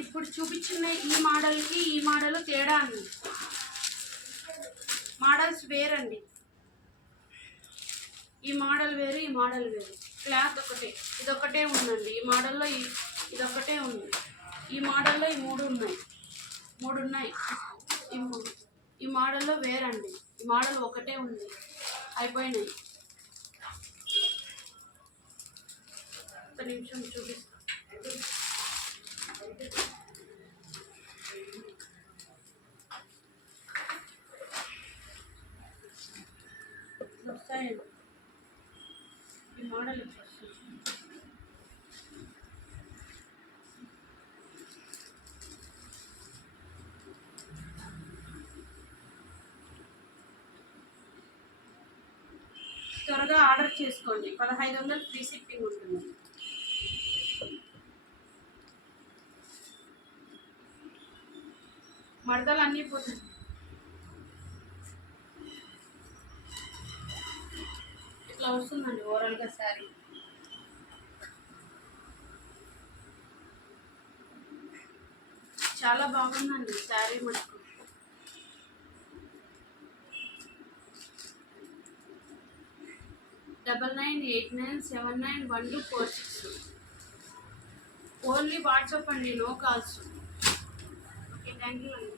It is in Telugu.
ఇప్పుడు చూపించిన ఈ మోడల్కి ఈ మోడల్ తేడా అండి. మోడల్స్ వేరండి. ఈ మోడల్ వేరు ఈ మోడల్ వేరు. క్లాత్ ఒకటే ఇదొకటే ఉందండి. ఈ మోడల్లో ఈ ఇదొకటే ఉంది. ఈ మోడల్లో ఈ మూడు ఉన్నాయి. మూడు ఉన్నాయి. ఈ ఈ మోడల్లో వేరండి. ఈ మోడల్ ఒకటే ఉంది. అయిపోయినాయి. ఒక నిమిషం చూపిస్తాను ఇట్లా ఈ మోడల్ త్వరగా ఆర్డర్ చేసుకోండి. పదహైదు వందలు ఫ్రీ షిప్పింగ్ ఉంటుంది. మడతలు అన్నీ పోతుంది ఇట్లా వస్తుందండి ఓవరాల్గా శారీ. చాలా బాగుందండి శారీ మటుకు. Double nine eight nine seven nine one two four six. Only WhatsApp అండి no calls. Okay thank you అండి.